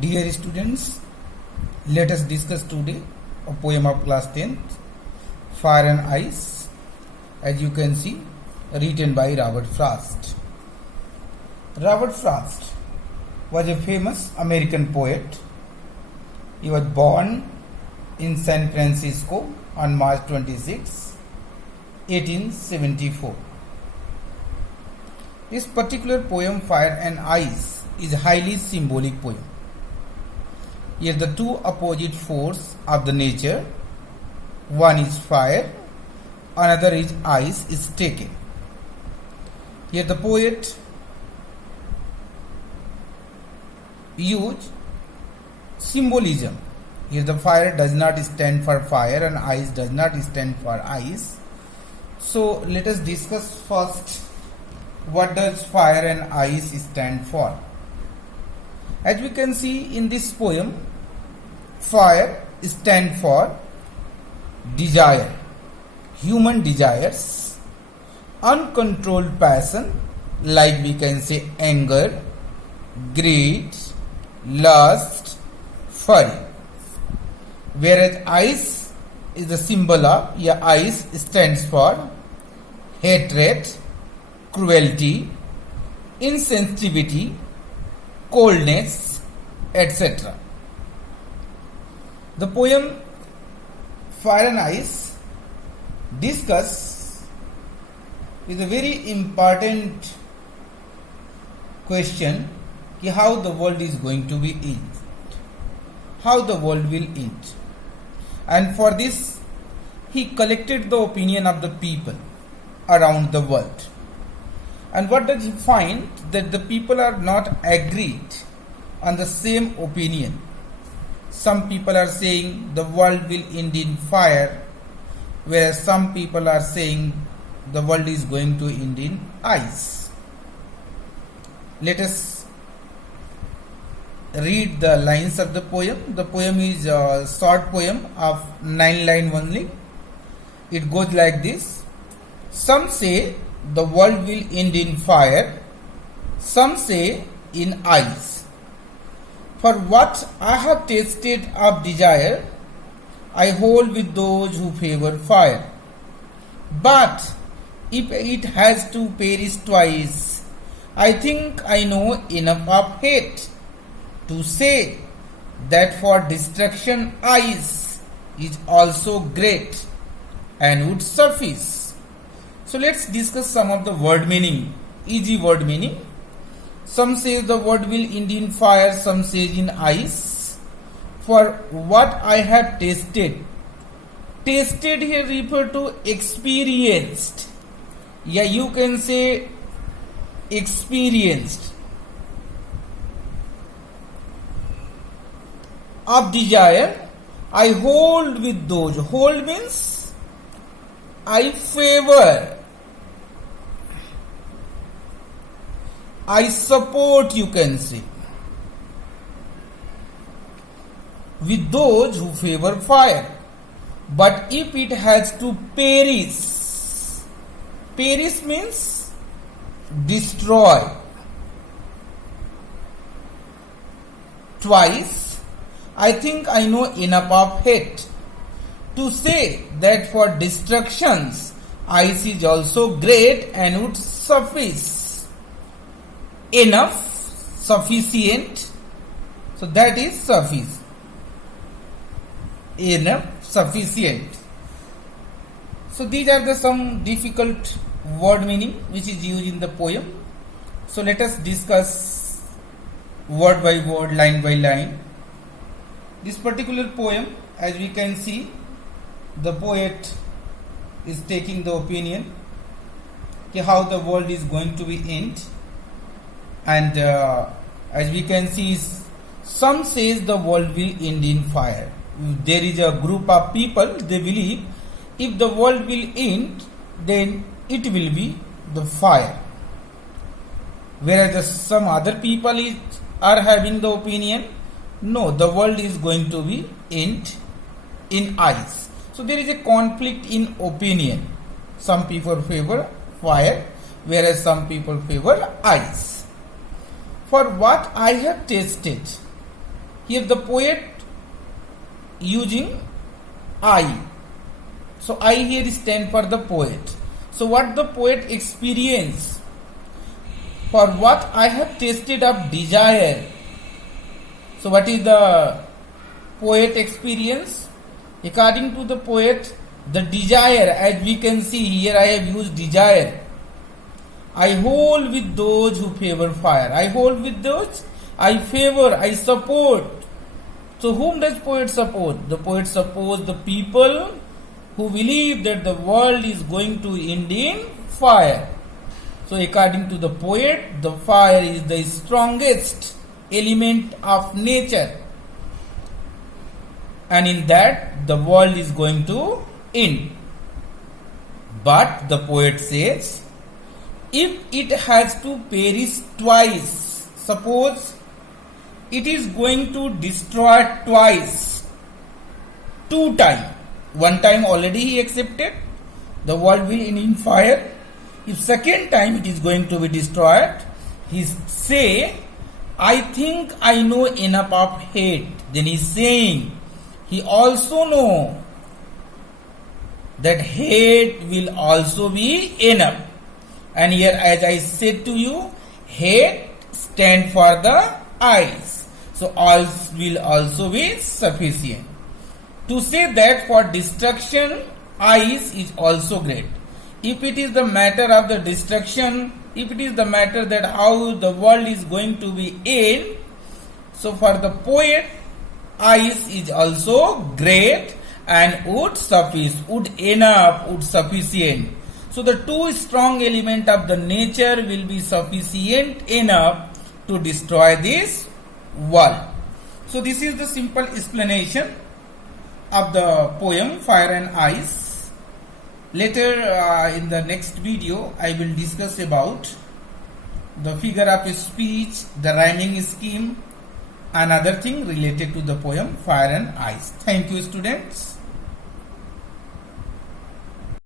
Dear students, let us discuss today a poem of class 10th, Fire and Ice, as you can see, written by Robert Frost. Robert Frost was a famous American poet. He was born in San Francisco on March 26, 1874. This particular poem, Fire and Ice, is a highly symbolic poem. Here the two opposite forces of the nature, one is fire, another is ice, is taken. Here the poet used symbolism. Here the fire does not stand for fire and ice does not stand for ice. So let us discuss first what does fire and ice stand for. As we can see in this poem, fire stands for desire, human desires, uncontrolled passion, like we can say anger, greed, lust, fury. Whereas ice is the symbol of, ice stands for hatred, cruelty, insensitivity, coldness, etc. The poem Fire and Ice discuss is a very important question, how the world is going to be end, how the world will end. And for this he collected the opinion of the people around the world. And what does he find? That the people are not agreed on the same opinion. Some people are saying the world will end in fire, whereas some people are saying the world is going to end in ice. Let us read the lines of the poem. The poem is a short poem of 9 lines only. It goes like this. Some say the world will end in fire, some say in ice. For what I have tasted of desire, I hold with those who favor fire. But if it has to perish twice, I think I know enough of hate to say that for destruction ice is also great and would suffice. So let's discuss some of the word meaning, easy word meaning. Some say the word will end in fire, some say in ice. For what I have tasted. Tasted here refer to experienced. You can say experienced. Of desire, I hold with those. Hold means I favor, I support, you can say, with those who favor fire. But if it has to perish, perish means destroy. Twice, I think I know enough of hate to say that for destructions ice is also great and would suffice. Enough, sufficient, so that is suffice. Enough, sufficient. So these are the some difficult word meaning which is used in the poem. So let us discuss word by word, line by line. This particular poem, as we can see, the poet is taking the opinion how the world is going to be end. And as we can see, some says the world will end in fire. There is a group of people, they believe if the world will end, then it will be the fire. Whereas some other people are having the opinion, no, the world is going to be end in ice. So there is a conflict in opinion. Some people favor fire, whereas some people favor ice. For what I have tasted, If the poet using I, so I here stand for the poet. So what the poet experience? For what I have tasted of desire. So what is the poet experience? According to the poet, the desire, as we can see here, I have used desire. I hold with those who favor fire. I hold with those I favor, I support. So whom does poet support? The poet supports the people who believe that the world is going to end in fire. So according to the poet, the fire is the strongest element of nature. And in that, the world is going to end. But the poet says, if it has to perish twice, suppose it is going to destroy twice, 2 times. 1 time already he accepted, the world will end in fire. If second time it is going to be destroyed, he say, I think I know enough of hate. Then he is saying, he also know that hate will also be enough. And here, as I said to you, hate stand for the eyes. So all will also be sufficient. To say that for destruction, eyes is also great. If it is the matter of the destruction, if it is the matter that how the world is going to be end, so for the poet, eyes is also great and would suffice, would enough, would sufficient. So the 2 strong element of the nature will be sufficient enough to destroy this world. So this is the simple explanation of the poem Fire and Ice. Later in the next video, I will discuss about the figure of speech, the rhyming scheme, and other thing related to the poem Fire and Ice. Thank you, students.